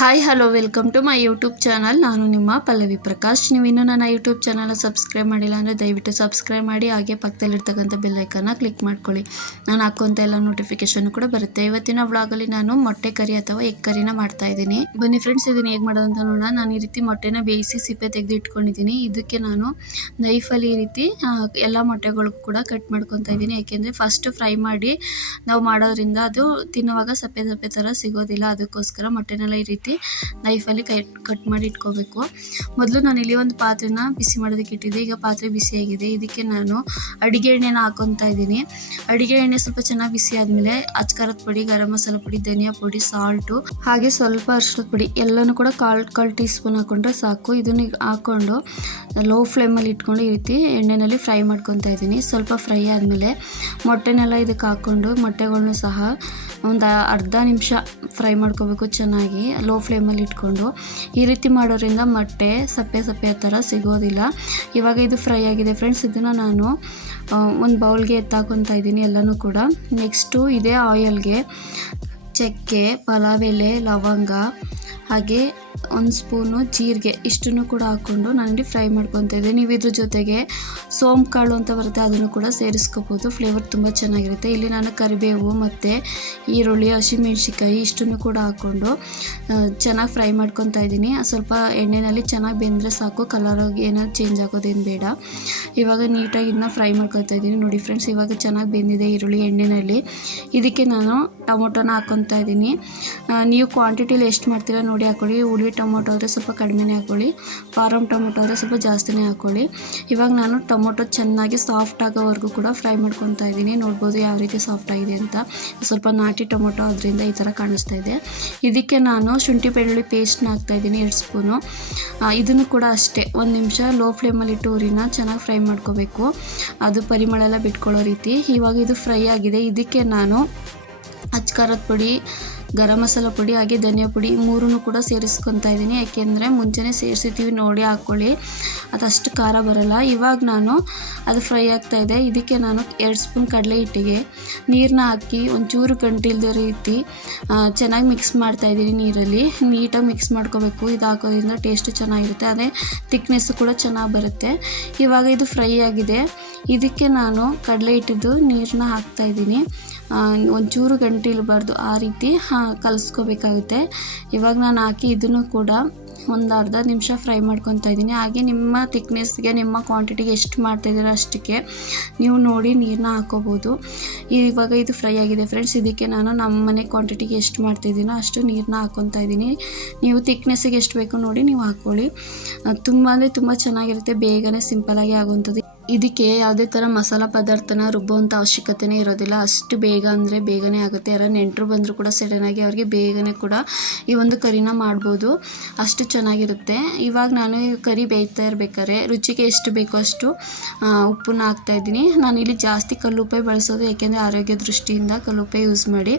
Hi hello welcome to my YouTube channel ನಾನು ನಿಮ್ಮ ಪಲ್ಲವಿ ಪ್ರಕಾಶ್. ನೀವು ಇನ್ನೂ ನನ್ನ ಯೂಟ್ಯೂಬ್ ಚಾನಲ್ನ ಸಬ್ಸ್ಕ್ರೈಬ್ ಮಾಡಿಲ್ಲ ಅಂದರೆ ದಯವಿಟ್ಟು ಸಬ್ಸ್ಕ್ರೈಬ್ ಮಾಡಿ, ಹಾಗೆ ಪಕ್ಕದಲ್ಲಿರ್ತಕ್ಕಂಥ ಬೆಲ್ಲೈಕನ್ನ ಕ್ಲಿಕ್ ಮಾಡ್ಕೊಳ್ಳಿ. ನಾನು ಹಾಕುವಂಥ ಎಲ್ಲ ನೋಟಿಫಿಕೇಶನ್ ಕೂಡ ಬರುತ್ತೆ. ಇವತ್ತಿನ ವ್ಲಾಗಲ್ಲಿ ನಾನು ಮೊಟ್ಟೆ ಕರಿ ಅಥವಾ ಎಗ್ ಕರಿನ ಮಾಡ್ತಾ ಇದ್ದೀನಿ. ಬನ್ನಿ ಫ್ರೆಂಡ್ಸ್ ಇದನ್ನು ಹೇಗೆ ಮಾಡೋದಂತ ನೋಡೋಣ. ನಾನು ಈ ರೀತಿ ಮೊಟ್ಟೆನ ಬೇಯಿಸಿ ಸಿಪ್ಪೆ ತೆಗೆದು ಇಟ್ಕೊಂಡಿದ್ದೀನಿ. ಇದಕ್ಕೆ ನಾನು ನೈಫಲ್ಲಿ ಈ ರೀತಿ ಎಲ್ಲ ಮೊಟ್ಟೆಗಳಿಗೂ ಕೂಡ ಕಟ್ ಮಾಡ್ಕೊತಾ ಇದ್ದೀನಿ. ಯಾಕೆಂದರೆ ಫಸ್ಟ್ ಫ್ರೈ ಮಾಡಿ ನಾವು ಮಾಡೋದ್ರಿಂದ ಅದು ತಿನ್ನುವಾಗ ಸಪ್ಪೆ ಸಪ್ಪೆ ಥರ ಸಿಗೋದಿಲ್ಲ. ಅದಕ್ಕೋಸ್ಕರ ಮೊಟ್ಟೆನೆಲ್ಲ ಈ ರೀತಿ ನೈಫಲ್ಲಿ ಕೈ ಕಟ್ ಮಾಡಿ ಇಟ್ಕೋಬೇಕು. ಮೊದಲು ನಾನು ಇಲ್ಲಿ ಒಂದು ಪಾತ್ರೆನ ಬಿಸಿ ಮಾಡೋದಕ್ಕೆ ಇಟ್ಟಿದ್ದೆ. ಈಗ ಪಾತ್ರೆ ಬಿಸಿಯಾಗಿದೆ ಇದಕ್ಕೆ ನಾನು ಅಡುಗೆ ಎಣ್ಣೆನ ಹಾಕೊತಾ ಇದ್ದೀನಿ. ಅಡುಗೆ ಎಣ್ಣೆ ಸ್ವಲ್ಪ ಚೆನ್ನಾಗಿ ಬಿಸಿ ಆದಮೇಲೆ ಅಚ್ಕಾರದ ಪುಡಿ, ಗರಂ ಮಸಾಲ ಪುಡಿ, ಧನಿಯಾ ಪುಡಿ ಸಾಲ್ಟು ಹಾಗೆ ಸ್ವಲ್ಪ ಅರಿಶಿನ ಪುಡಿ ಎಲ್ಲನೂ ಕೂಡ ಕಾಲ್, ಕಾಲು ಟೀ ಸ್ಪೂನ್ ಹಾಕೊಂಡ್ರೆ ಸಾಕು. ಇದನ್ನ ಹಾಕ್ಕೊಂಡು ಲೋ ಫ್ಲೇಮಲ್ಲಿ ಇಟ್ಕೊಂಡು ಈ ರೀತಿ ಎಣ್ಣೆನಲ್ಲಿ ಫ್ರೈ ಮಾಡ್ಕೊತಾ ಇದ್ದೀನಿ. ಸ್ವಲ್ಪ ಫ್ರೈ ಆದಮೇಲೆ ಮೊಟ್ಟೆನೆಲ್ಲ ಇದಕ್ಕೆ ಹಾಕ್ಕೊಂಡು ಮೊಟ್ಟೆಗಳನ್ನೂ ಸಹ ಒಂದು ಅರ್ಧ ನಿಮಿಷ ಫ್ರೈ ಮಾಡ್ಕೋಬೇಕು ಚೆನ್ನಾಗಿ ಲೋ ಫ್ಲೇಮಲ್ಲಿ ಇಟ್ಕೊಂಡು. ಈ ರೀತಿ ಮಾಡೋದ್ರಿಂದ ಮೊಟ್ಟೆ ಸಪ್ಪೆ ಸಪ್ಪೆ ಥರ ಸಿಗೋದಿಲ್ಲ. ಇವಾಗ ಇದು ಫ್ರೈ ಆಗಿದೆ ಫ್ರೆಂಡ್ಸ್, ಇದನ್ನು ನಾನು ಒಂದು ಬೌಲ್ಗೆ ಎತ್ತಾಕೊತಾ ಇದ್ದೀನಿ ಎಲ್ಲನೂ ಕೂಡ. ನೆಕ್ಸ್ಟು ಇದೇ ಆಯಿಲ್ಗೆ ಚಕ್ಕೆ, ಪಲಾವ್, ಎಲೆ, ಲವಂಗ ಹಾಗೆ ಒಂದು ಸ್ಪೂನು ಜೀರಿಗೆ ಇಷ್ಟನ್ನು ಕೂಡ ಹಾಕ್ಕೊಂಡು ನಾನಿಲ್ಲಿ ಫ್ರೈ ಮಾಡ್ಕೊತಾ ಇದ್ದೆ. ನೀವು ಇದ್ರ ಜೊತೆಗೆ ಸೋಂಪು ಕಾಳು ಅಂತ ಬರುತ್ತೆ, ಅದನ್ನು ಕೂಡ ಸೇರಿಸ್ಕೋಬೋದು. ಫ್ಲೇವರ್ ತುಂಬ ಚೆನ್ನಾಗಿರುತ್ತೆ. ಇಲ್ಲಿ ನಾನು ಕರಿಬೇವು ಮತ್ತು ಈರುಳ್ಳಿ ಹಸಿಮೆಣ್ಸಿಕಾಯಿ ಇಷ್ಟನ್ನು ಕೂಡ ಹಾಕ್ಕೊಂಡು ಚೆನ್ನಾಗಿ ಫ್ರೈ ಮಾಡ್ಕೊತಾ ಇದ್ದೀನಿ. ಸ್ವಲ್ಪ ಎಣ್ಣೆಯಲ್ಲಿ ಚೆನ್ನಾಗಿ ಬೆಂದರೆ ಸಾಕು. ಕಲರ್ ಏನಾದ್ರು ಚೇಂಜ್ ಆಗೋದೇನು ಬೇಡ. ಇವಾಗ ನೀಟಾಗಿ ಇದನ್ನ ಫ್ರೈ ಮಾಡ್ಕೊತಾ ಇದ್ದೀನಿ. ನೋಡಿ ಫ್ರೆಂಡ್ಸ್ ಇವಾಗ ಚೆನ್ನಾಗಿ ಬೆಂದಿದೆ ಈರುಳ್ಳಿ ಎಣ್ಣೆಯಲ್ಲಿ ಇದಕ್ಕೆ ನಾನು ಟೊಮೊಟೊನ ಹಾಕ್ಕೊತಾ ಇದ್ದೀನಿ. ನೀವು ಕ್ವಾಂಟಿಟಿಲಿ ಎಷ್ಟು ಮಾಡ್ತೀರಾ ನೋಡಿ ಹಾಕೊಳ್ಳಿ. ಹುಳಿ ಟೊಮೊಟೊ ಆದರೆ ಸ್ವಲ್ಪ ಕಡಿಮೆನೇ ಹಾಕೊಳ್ಳಿ. ಫಾರಮ್ ಟೊಮೊಟೊ ಆದರೆ ಸ್ವಲ್ಪ ಜಾಸ್ತಿನೇ ಹಾಕೊಳ್ಳಿ. ಇವಾಗ ನಾನು ಟೊಮೊಟೊ ಚೆನ್ನಾಗಿ ಸಾಫ್ಟ್ ಆಗೋವರೆಗೂ ಕೂಡ ಫ್ರೈ ಮಾಡ್ಕೊತಾ ಇದ್ದೀನಿ. ನೋಡ್ಬೋದು ಯಾವ ರೀತಿ ಸಾಫ್ಟ್ ಆಗಿದೆ ಅಂತ. ಸ್ವಲ್ಪ ನಾಟಿ ಟೊಮೊಟೊ ಅದರಿಂದ ಈ ಥರ ಕಾಣಿಸ್ತಾ ಇದೆ. ಇದಕ್ಕೆ ನಾನು ಶುಂಠಿ ಬೆಳ್ಳುಳ್ಳಿ ಪೇಸ್ಟ್ನ ಹಾಕ್ತಾ ಇದ್ದೀನಿ ಎರಡು ಸ್ಪೂನು. ಇದನ್ನು ಕೂಡ ಅಷ್ಟೇ. ಒಂದು ನಿಮಿಷ ಲೋ ಫ್ಲೇಮಲ್ಲಿ ಇಟ್ಟು ಊರಿನ ಚೆನ್ನಾಗಿ ಫ್ರೈ ಮಾಡ್ಕೋಬೇಕು. ಅದು ಪರಿಮಳ ಎಲ್ಲ ಬಿಟ್ಕೊಳ್ಳೋ ರೀತಿ. ಇವಾಗ ಇದು ಫ್ರೈ ಆಗಿದೆ. ಇದಕ್ಕೆ ನಾನು ಅಚ್ಕಾರದ ಪುಡಿ ಗರಂ ಮಸಾಲ ಪುಡಿ, ಹಾಗೆ ಧನಿಯಾ ಪುಡಿ ಮೂರನ್ನು ಕೂಡ ಸೇರಿಸ್ಕೊತಾ ಇದ್ದೀನಿ. ಯಾಕೆಂದರೆ ಮುಂಚೆನೇ ಸೇರಿಸಿರ್ತೀವಿ, ನೋಡಿ ಹಾಕ್ಕೊಳ್ಳಿ ಅದಷ್ಟು ಖಾರ ಬರಲ್ಲ. ಇವಾಗ ನಾನು ಅದು ಫ್ರೈ ಆಗ್ತಾ ಇದೆ. ಇದಕ್ಕೆ ನಾನು ಎರಡು ಸ್ಪೂನ್ ಕಡಲೆ ಹಿಟ್ಟಿಗೆ ನೀರನ್ನ ಹಾಕಿ ಒಂಚೂರು ಗಂಟಿಲ್ದೇ ರೀತಿ ಚೆನ್ನಾಗಿ ಮಿಕ್ಸ್ ಮಾಡ್ತಾ ಇದ್ದೀನಿ ನೀರಲ್ಲಿ. ನೀಟಾಗಿ ಮಿಕ್ಸ್ ಮಾಡ್ಕೋಬೇಕು. ಇದು ಹಾಕೋದ್ರಿಂದ ಟೇಸ್ಟ್ ಚೆನ್ನಾಗಿರುತ್ತೆ. ಅದೇ ತಿಕ್ನೆಸ್ಸು ಕೂಡ ಚೆನ್ನಾಗಿ ಬರುತ್ತೆ. ಇವಾಗ ಇದು ಫ್ರೈ ಆಗಿದೆ. ಇದಕ್ಕೆ ನಾನು ಕಡಲೆ ಹಿಟ್ಟಿದ್ದು ನೀರನ್ನ ಹಾಕ್ತಾ ಇದ್ದೀನಿ ಗಂಟೆ ಗಂಟಿಲ್ಬಾರ್ದು ಆ ರೀತಿ, ಹಾ, ಕಲಿಸ್ಕೋಬೇಕಾಗುತ್ತೆ. ಇವಾಗ ನಾನು ಹಾಕಿ ಇದನ್ನು ಕೂಡ ಒಂದು ಅರ್ಧ ನಿಮಿಷ ಫ್ರೈ ಮಾಡ್ಕೊತಾ ಇದ್ದೀನಿ. ಹಾಗೆ ನಿಮ್ಮ ತಿಕ್ನೆಸ್ಗೆ ನಿಮ್ಮ ಕ್ವಾಂಟಿಟಿಗೆ ಎಷ್ಟು ಮಾಡ್ತಾಯಿದ್ದೀರೋ ಅಷ್ಟಕ್ಕೆ ನೀವು ನೋಡಿ ನೀರನ್ನ ಹಾಕೋಬೋದು. ಇವಾಗ ಇದು ಫ್ರೈ ಆಗಿದೆ ಫ್ರೆಂಡ್ಸ್ ಇದಕ್ಕೆ ನಾನು ನಮ್ಮ ಮನೆ ಕ್ವಾಂಟಿಟಿಗೆ ಎಷ್ಟು ಮಾಡ್ತಾಯಿದ್ದೀನೋ ಅಷ್ಟು ನೀರನ್ನ ಹಾಕ್ಕೊತಾ ಇದ್ದೀನಿ. ನೀವು ತಿಕ್ನೆಸ್ಸಿಗೆ ಎಷ್ಟು ಬೇಕು ನೋಡಿ ನೀವು ಹಾಕ್ಕೊಳ್ಳಿ. ತುಂಬ ಅಂದರೆ ತುಂಬ ಚೆನ್ನಾಗಿರುತ್ತೆ. ಬೇಗನೆ ಸಿಂಪಲಾಗಿ ಆಗುವಂಥದ್ದು ಇದಕ್ಕೆ ಯಾವುದೇ ಥರ ಮಸಾಲ ಪದಾರ್ಥನ ರುಬ್ಬುವಂಥ ಅವಶ್ಯಕತೆನೇ ಇರೋದಿಲ್ಲ. ಅಷ್ಟು ಬೇಗ ಅಂದರೆ ಬೇಗನೆ ಆಗುತ್ತೆ. ಯಾರು ನೆಂಟರು ಬಂದರೂ ಕೂಡ ಸಡನ್ನಾಗಿ ಅವ್ರಿಗೆ ಬೇಗನೆ ಕೂಡ ಈ ಒಂದು ಕರಿನ ಮಾಡ್ಬೋದು. ಅಷ್ಟು ಚೆನ್ನಾಗಿರುತ್ತೆ. ಇವಾಗ ನಾನು ಕರಿ ಬೇಯ್ತಾ ಇರ್ಬೇಕಾದ್ರೆ ರುಚಿಗೆ ಎಷ್ಟು ಬೇಕೋ ಅಷ್ಟು ಉಪ್ಪನ್ನ ಹಾಕ್ತಾ ಇದ್ದೀನಿ. ನಾನು ಇಲ್ಲಿ ಜಾಸ್ತಿ ಕಲ್ಲುಪ್ಪೆ ಬಳಸೋದು ಯಾಕೆಂದರೆ ಆರೋಗ್ಯ ದೃಷ್ಟಿಯಿಂದ ಕಲ್ಲುಪ್ಪೆ ಯೂಸ್ ಮಾಡಿ.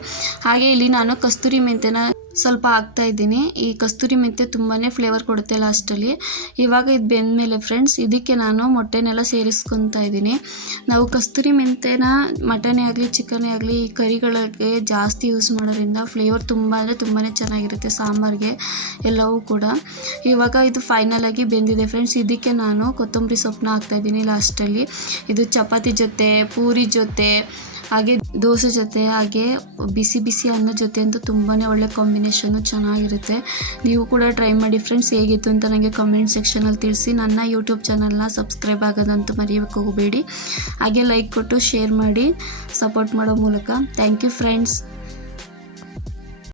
ಹಾಗೆ ಇಲ್ಲಿ ನಾನು ಕಸ್ತೂರಿ ಮೆಂತ್ಯನ ಸ್ವಲ್ಪ ಹಾಕ್ತಾ ಇದ್ದೀನಿ. ಈ ಕಸ್ತೂರಿ ಮೆಂತ್ಯ ತುಂಬಾ ಫ್ಲೇವರ್ ಕೊಡುತ್ತೆ ಲಾಸ್ಟಲ್ಲಿ ಇವಾಗ ಇದು ಬೆಂದಮೇಲೆ ಫ್ರೆಂಡ್ಸ್ ಇದಕ್ಕೆ ನಾನು ಮೊಟ್ಟೆನೆಲ್ಲ ಸೇರಿಸ್ಕೊತಾ ಇದ್ದೀನಿ. ನಾವು ಕಸ್ತೂರಿ ಮೆಂತ್ಯನ ಮಟನೇ ಆಗಲಿ ಚಿಕನೇ ಆಗಲಿ, ಈ ಕರಿಗಳಿಗೆ ಜಾಸ್ತಿ ಯೂಸ್ ಮಾಡೋದ್ರಿಂದ ಫ್ಲೇವರ್ ತುಂಬ ಅಂದರೆ ತುಂಬಾ ಚೆನ್ನಾಗಿರುತ್ತೆ ಸಾಂಬಾರಿಗೆ ಎಲ್ಲವೂ ಕೂಡ. ಇವಾಗ ಇದು ಫೈನಲ್ ಆಗಿ ಬೆಂದಿದೆ ಫ್ರೆಂಡ್ಸ್ ಇದಕ್ಕೆ ನಾನು ಕೊತ್ತಂಬರಿ ಸೊಪ್ಪನ್ನ ಹಾಕ್ತಾ ಇದ್ದೀನಿ ಲಾಸ್ಟಲ್ಲಿ ಇದು ಚಪಾತಿ ಜೊತೆ, ಪೂರಿ ಜೊತೆ ಹಾಗೆ ದೋಸೆ ಜೊತೆ, ಹಾಗೆ ಬಿಸಿ ಬಿಸಿ ಅನ್ನ ಜೊತೆ ಅಂತೂ ತುಂಬಾ ಒಳ್ಳೆ ಕಾಂಬಿನೇಷನು ಚೆನ್ನಾಗಿರುತ್ತೆ. ನೀವು ಕೂಡ ಟ್ರೈ ಮಾಡಿ ಫ್ರೆಂಡ್ಸ್ ಹೇಗಿತ್ತು ಅಂತ ನನಗೆ ಕಮೆಂಟ್ ಸೆಕ್ಷನಲ್ಲಿ ತಿಳಿಸಿ. ನನ್ನ ಯೂಟ್ಯೂಬ್ ಚಾನಲ್ನ ಸಬ್ಸ್ಕ್ರೈಬ್ ಆಗೋದಂತೂ ಮರೆಯೋಕ್ಕೆ ಹೋಗಬೇಡಿ ಹಾಗೆ ಲೈಕ್ ಕೊಟ್ಟು ಶೇರ್ ಮಾಡಿ ಸಪೋರ್ಟ್ ಮಾಡೋ ಮೂಲಕ. Thank you friends